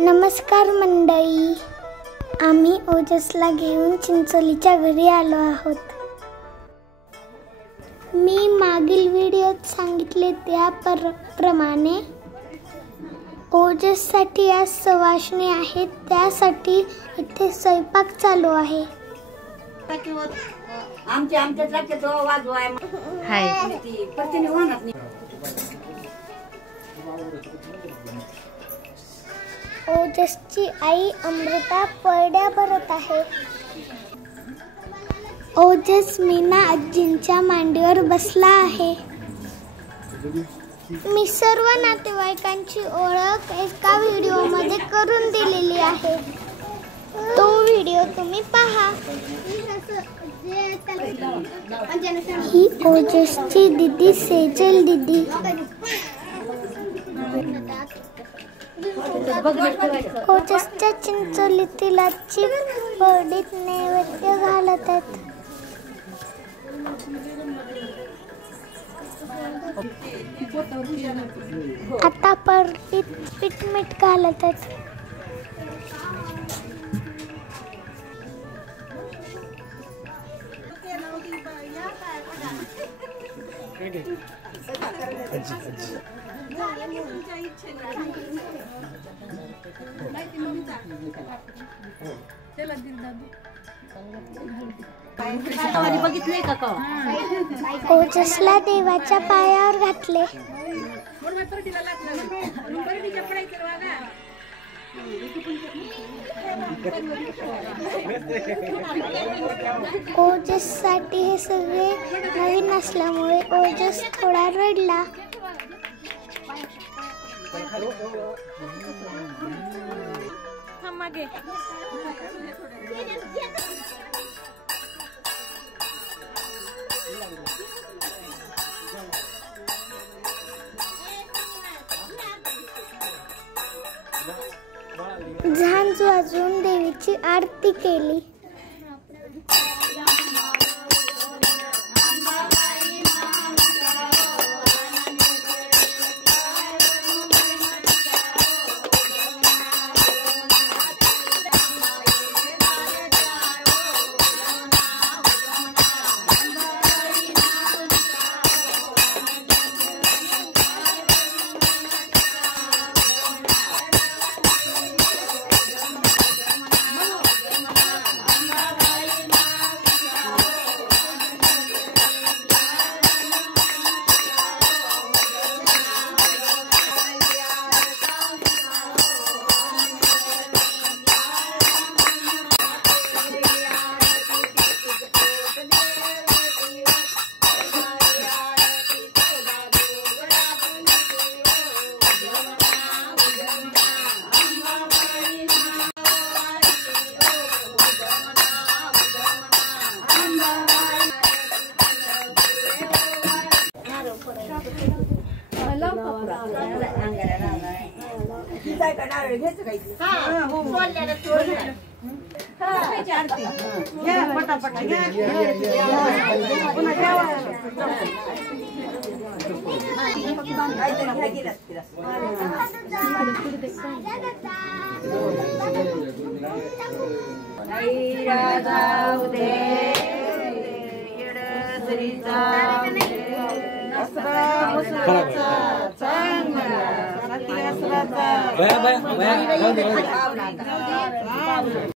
नमस्कार मंडळी, आम्ही ओजसला घेऊन चिंचोलीच्या घरी आलो आहोत। मी मागील व्हिडिओत सांगितले त्याप्रमाणे ओजससाठी आज सवाष्णी आहेत, त्यासाठी इथे स्वयंपाक चालू आहे। ओजसची आई अमृता परड्या भरत आहे। ओजस मीना आजींच्या मांडीवर बसला आहे। मी सर्व नातेवाईकांची ओळख एका व्हिडिओमध्ये करून दिलेली आहे, तो व्हिडिओ तुम्ही पहा। ही ओजसची दीदी सेजल दीदी। ओजसच्या चिंचोलीतील आजी परडीत नैवेद्य घालत आहेत। आता परडीत पीठ मीठ घालत आहेत। ओजसला देवाच्या पायावर घातले। ओजससाठी हे सगळे नवीन असल्यामुळे ओजस थोडा रडला। झांज वाजवून देवीची आरती केली।